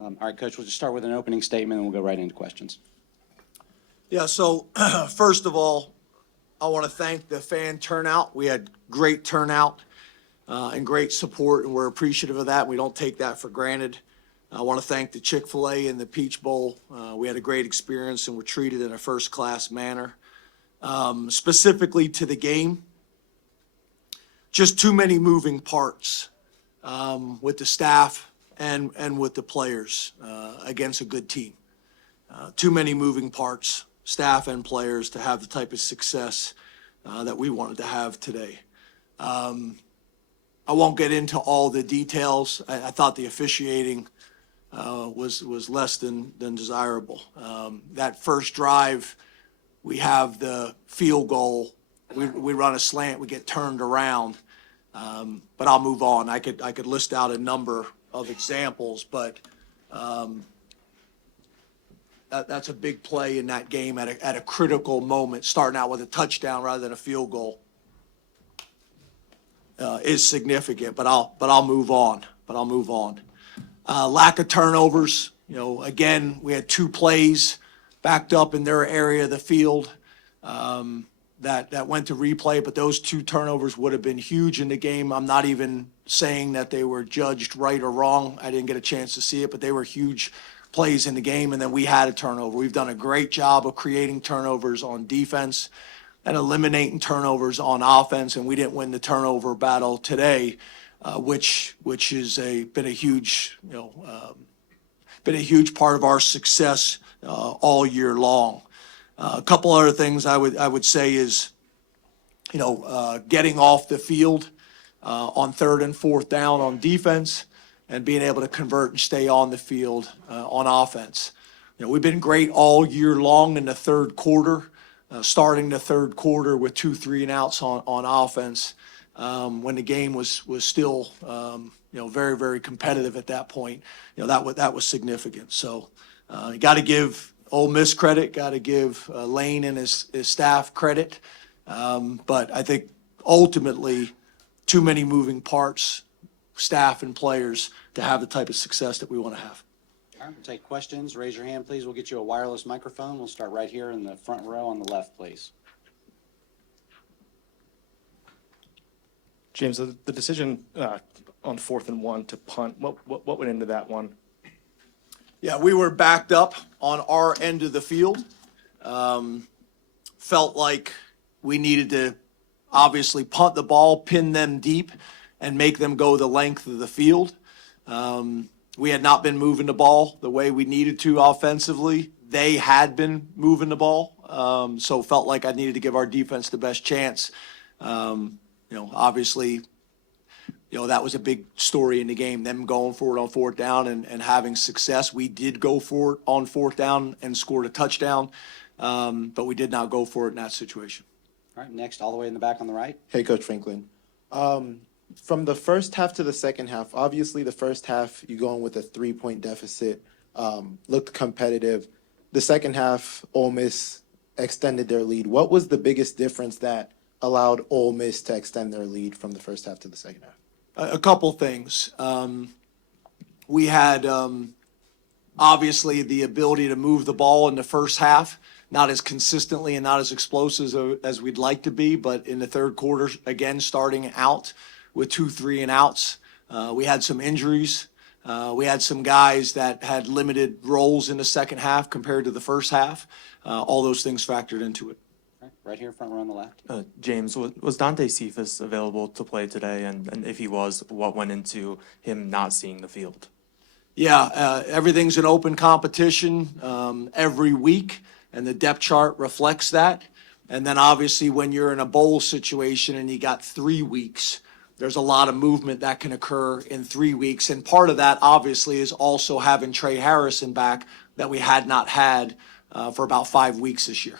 All right, Coach, we'll just start with an opening statement and we'll go right into questions. Yeah, so first of all, I want to thank the fan turnout. We had great turnout and great support, and we're appreciative of that. We don't take that for granted. I want to thank the Chick-fil-A and the Peach Bowl. We had a great experience and were treated in a first-class manner. Specifically to the game, just too many moving parts with the staff and with the players against a good team. Too many moving parts, staff and players, to have the type of success that we wanted to have today. I won't get into all the details. I thought the officiating was less than desirable. That first drive, we have the field goal. We run a slant, we get turned around. But I'll move on. I could list out a number of examples, but that's a big play in that game at a critical moment, starting out with a touchdown rather than a field goal is significant. But I'll move on. Lack of turnovers. Again, we had 2 plays backed up in their area of the field that went to replay, but those 2 turnovers would have been huge in the game. I'm not even saying that they were judged right or wrong. I didn't get a chance to see it, but they were huge plays in the game, and then we had a turnover. We've done a great job of creating turnovers on defense and eliminating turnovers on offense, and we didn't win the turnover battle today, which has been a huge part of our success all year long. A couple other things I would say is, getting off the field on 3rd and 4th down on defense and being able to convert and stay on the field on offense. We've been great all year long in the third quarter, starting the third quarter with 2 3-and-outs on offense when the game was still very, very competitive at that point. That was significant. So you got to give Ole Miss credit, got to give Lane and his staff credit. But I think ultimately too many moving parts, staff and players, to have the type of success that we want to have. All right, we'll take questions. Raise your hand, please. We'll get you a wireless microphone. We'll start right here in the front row on the left, please. James, the decision on 4th and 1 to punt, what went into that one? Yeah, we were backed up on our end of the field. Felt like we needed to obviously punt the ball, pin them deep, and make them go the length of the field. We had not been moving the ball the way we needed to offensively. They had been moving the ball, so felt like I needed to give our defense the best chance. Obviously, that was a big story in the game, them going for it on 4th down and having success. We did go for it on 4th down and scored a touchdown, but we did not go for it in that situation. All right, next, all the way in the back on the right. Hey, Coach Franklin. From the first half to the second half, obviously the first half, you going with a 3-point deficit, looked competitive. The second half, Ole Miss extended their lead. What was the biggest difference that allowed Ole Miss to extend their lead from the first half to the second half? A couple things. We had obviously the ability to move the ball in the first half, not as consistently and not as explosive as we'd like to be, but in the third quarter, again, starting out with 2 3-and-outs. We had some injuries. We had some guys that had limited roles in the second half compared to the first half. All those things factored into it. Right here, front row on the left. James, was Dante Cephas available to play today? And if he was, what went into him not seeing the field? Yeah, everything's an open competition every week, and the depth chart reflects that. And then obviously when you're in a bowl situation and you got 3 weeks, there's a lot of movement that can occur in 3 weeks. And part of that obviously is also having Trey Harrison back that we had not had for about 5 weeks this year.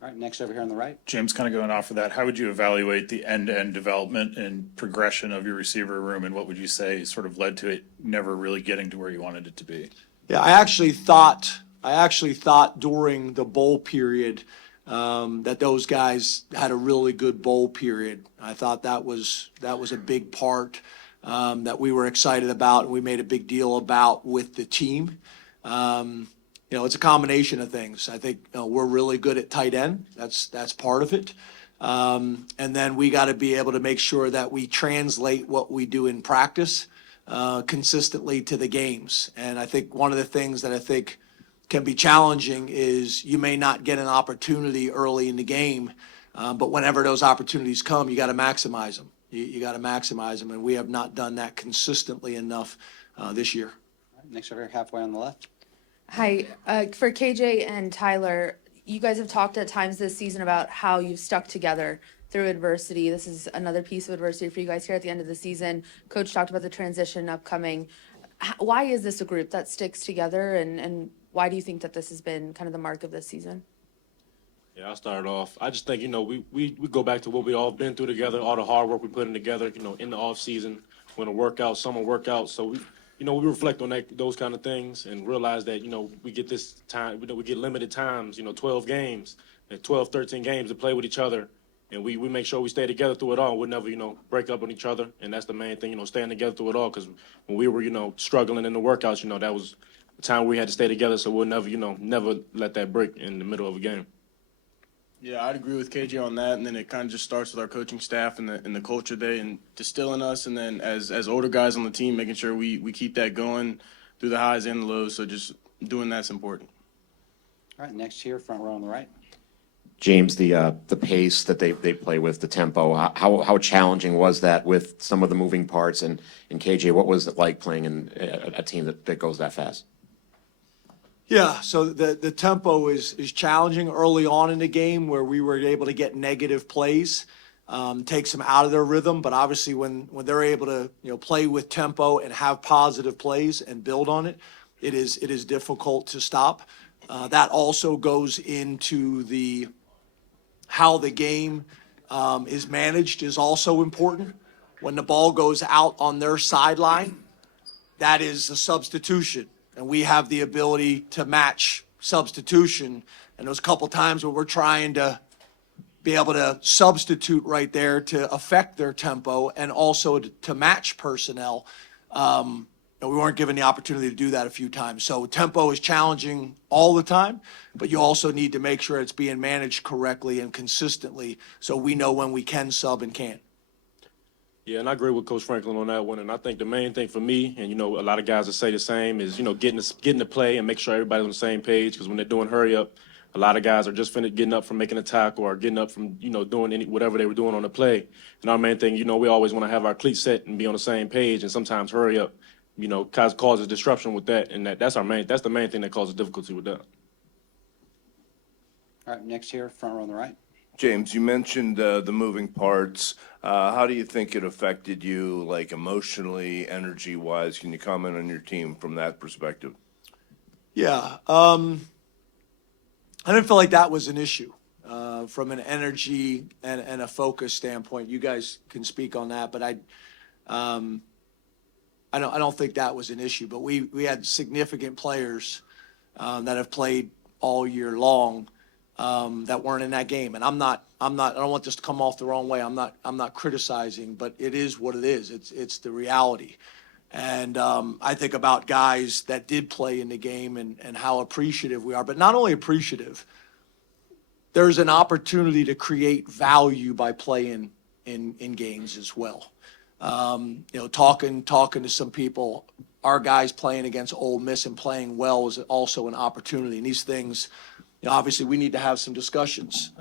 All right, next over here on the right. James, kind of going off of that, how would you evaluate the end-to-end development and progression of your receiver room, and what would you say sort of led to it never really getting to where you wanted it to be? Yeah, I actually thought during the bowl period that those guys had a really good bowl period. I thought that was a big part that we were excited about and we made a big deal about with the team. It's a combination of things. I think we're really good at tight end. That's part of it. And then we got to be able to make sure that we translate what we do in practice consistently to the games. And I think one of the things that I think can be challenging is you may not get an opportunity early in the game, but whenever those opportunities come, you got to maximize them. You got to maximize them, and we have not done that consistently enough this year. All right, next over here, halfway on the left. Hi, for KJ and Tyler, you guys have talked at times this season about how you've stuck together through adversity. This is another piece of adversity for you guys here at the end of the season. Coach talked about the transition upcoming. Why is this a group that sticks together, and why do you think that this has been kind of the mark of this season? Yeah, I'll start off. I just think, we go back to what we all been through together, all the hard work we put in together, in the off season, winter workouts, summer workouts. So we reflect on those kind of things and realize that, we get this time, we get limited times, 12 games, 12, 13 games to play with each other. And we make sure we stay together through it all. We'll never, break up on each other. And that's the main thing, staying together through it all. Because when we were, struggling in the workouts, that was the time we had to stay together. So we'll never, never let that break in the middle of a game. Yeah, I'd agree with KJ on that, and then it kind of just starts with our coaching staff and the culture day and distilling us, and then as older guys on the team, making sure we keep that going through the highs and the lows. So just doing that's important. All right, next here, front row on the right. James, the pace that they play with, the tempo, how challenging was that with some of the moving parts? And KJ, what was it like playing in a team that goes that fast? Yeah, so the tempo is challenging early on in the game where we were able to get negative plays, takes them out of their rhythm. But obviously when they're able to play with tempo and have positive plays and build on it, it is difficult to stop. That also goes into how the game is managed is also important. When the ball goes out on their sideline, that is a substitution. And we have the ability to match substitution. And there's a couple times where we're trying to be able to substitute right there to affect their tempo and also to match personnel. We weren't given the opportunity to do that a few times. So tempo is challenging all the time, but you also need to make sure it's being managed correctly and consistently so we know when we can sub and can't. Yeah, and I agree with Coach Franklin on that one. And I think the main thing for me, and a lot of guys that say the same, is getting to play and make sure everybody's on the same page. Because when they're doing hurry up, a lot of guys are just getting up from making a tackle or getting up from doing whatever they were doing on the play. And our main thing, we always want to have our cleats set and be on the same page. And sometimes hurry up, causes disruption with that. And that's the main thing that causes difficulty with that. All right, next here, front row on the right. James, you mentioned the moving parts. How do you think it affected you, like emotionally, energy-wise? Can you comment on your team from that perspective? Yeah, I didn't feel like that was an issue from an energy and a focus standpoint. You guys can speak on that, but I don't think that was an issue. But we had significant players that have played all year long that weren't in that game. And I don't want this to come off the wrong way. I'm not criticizing, but it is what it is. It's the reality. And I think about guys that did play in the game and how appreciative we are, but not only appreciative, there's an opportunity to create value by playing in games as well. Talking to some people, our guys playing against Ole Miss and playing well is also an opportunity. And these things, obviously we need to have some discussions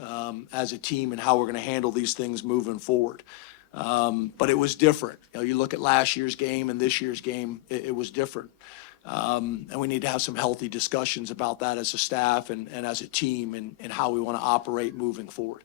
as a team and how we're going to handle these things moving forward. But it was different. You look at last year's game and this year's game, it was different. And we need to have some healthy discussions about that as a staff and as a team and how we want to operate moving forward.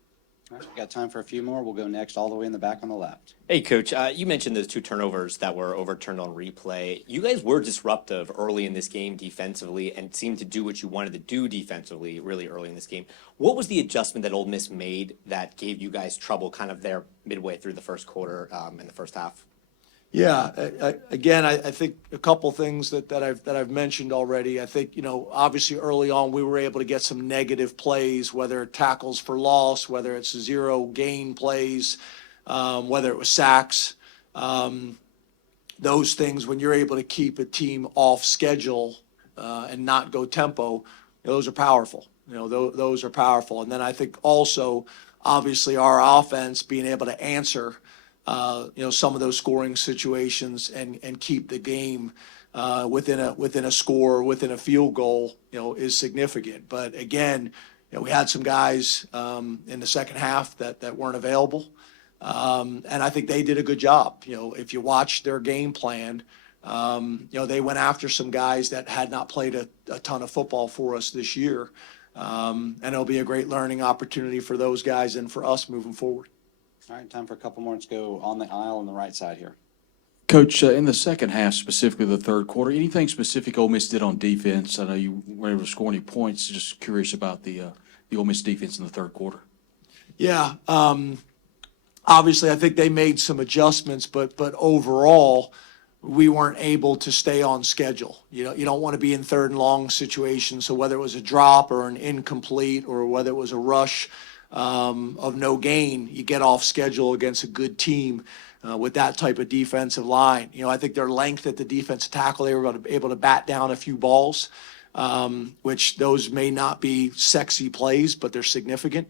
All right, we got time for a few more. We'll go next all the way in the back on the left. Hey, Coach, you mentioned those 2 turnovers that were overturned on replay. You guys were disruptive early in this game defensively and seemed to do what you wanted to do defensively really early in this game. What was the adjustment that Ole Miss made that gave you guys trouble kind of there midway through the first quarter and the first half? Yeah, again, I think a couple things that I've mentioned already. I think, obviously early on, we were able to get some negative plays, whether tackles for loss, whether it's zero gain plays, whether it was sacks. Those things, when you're able to keep a team off schedule and not go tempo, those are powerful. Those are powerful. And then I think also, obviously, our offense being able to answer some of those scoring situations and keep the game within a score, within a field goal, is significant. But again, we had some guys in the second half that weren't available. And I think they did a good job. If you watch their game plan, they went after some guys that had not played a ton of football for us this year. And it'll be a great learning opportunity for those guys and for us moving forward. All right, time for a couple more. Let's go on the aisle on the right side here. Coach, in the second half, specifically the third quarter, anything specific Ole Miss did on defense? I know you were able to score any points. Just curious about the Ole Miss defense in the third quarter. Yeah, obviously, I think they made some adjustments, but overall, we weren't able to stay on schedule. You don't want to be in third and long situations. So whether it was a drop or an incomplete, or whether it was a rush of no gain, you get off schedule against a good team with that type of defensive line. I think their length at the defensive tackle, they were able to bat down a few balls, which those may not be sexy plays, but they're significant.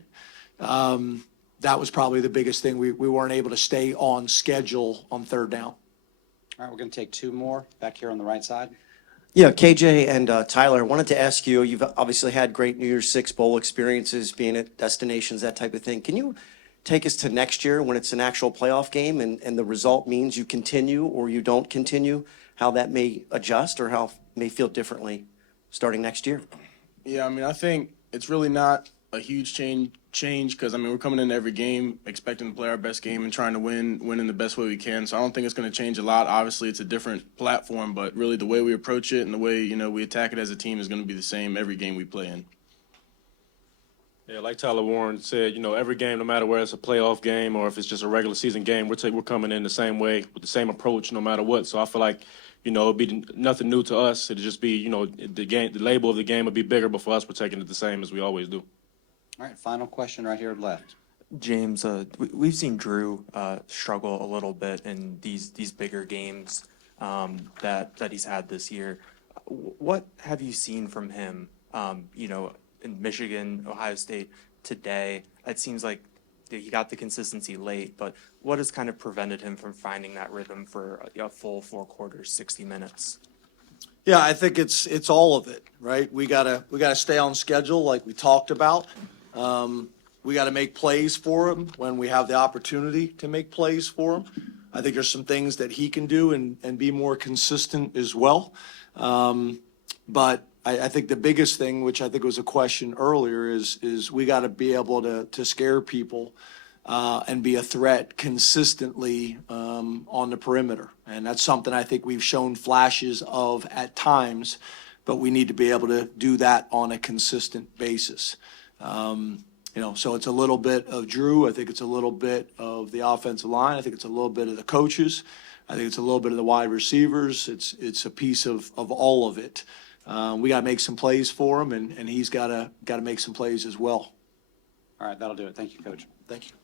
That was probably the biggest thing. We weren't able to stay on schedule on third down. All right, we're going to take two more back here on the right side. Yeah, KJ and Tyler, I wanted to ask you, you've obviously had great New Year's Six bowl experiences, being at destinations, that type of thing. Can you take us to next year when it's an actual playoff game and the result means you continue or you don't continue, how that may adjust or how it may feel differently starting next year? Yeah, I think it's really not a huge change because, we're coming into every game expecting to play our best game and trying to win in the best way we can. So I don't think it's going to change a lot. Obviously, it's a different platform, but really the way we approach it and the way, we attack it as a team is going to be the same every game we play in. Yeah, like Tyler Warren said, every game, no matter whether it's a playoff game or if it's just a regular season game, we're coming in the same way with the same approach no matter what. So I feel like, it'd be nothing new to us. It'd just be, the label of the game would be bigger, but for us, we're taking it the same as we always do. All right, final question right here left. James, we've seen Drew struggle a little bit in these bigger games that he's had this year. What have you seen from him, in Michigan, Ohio State today? It seems like he got the consistency late, but what has kind of prevented him from finding that rhythm for a full 4 quarters, 60 minutes? Yeah, I think it's all of it, right? We gotta stay on schedule like we talked about. We got to make plays for him when we have the opportunity to make plays for him. I think there's some things that he can do and be more consistent as well. But I think the biggest thing, which I think was a question earlier, is we got to be able to scare people and be a threat consistently on the perimeter. And that's something I think we've shown flashes of at times, but we need to be able to do that on a consistent basis. So it's a little bit of Drew. I think it's a little bit of the offensive line. I think it's a little bit of the coaches. I think it's a little bit of the wide receivers. It's a piece of all of it. We got to make some plays for him, and he's got to make some plays as well. All right, that'll do it. Thank you, Coach. Thank you.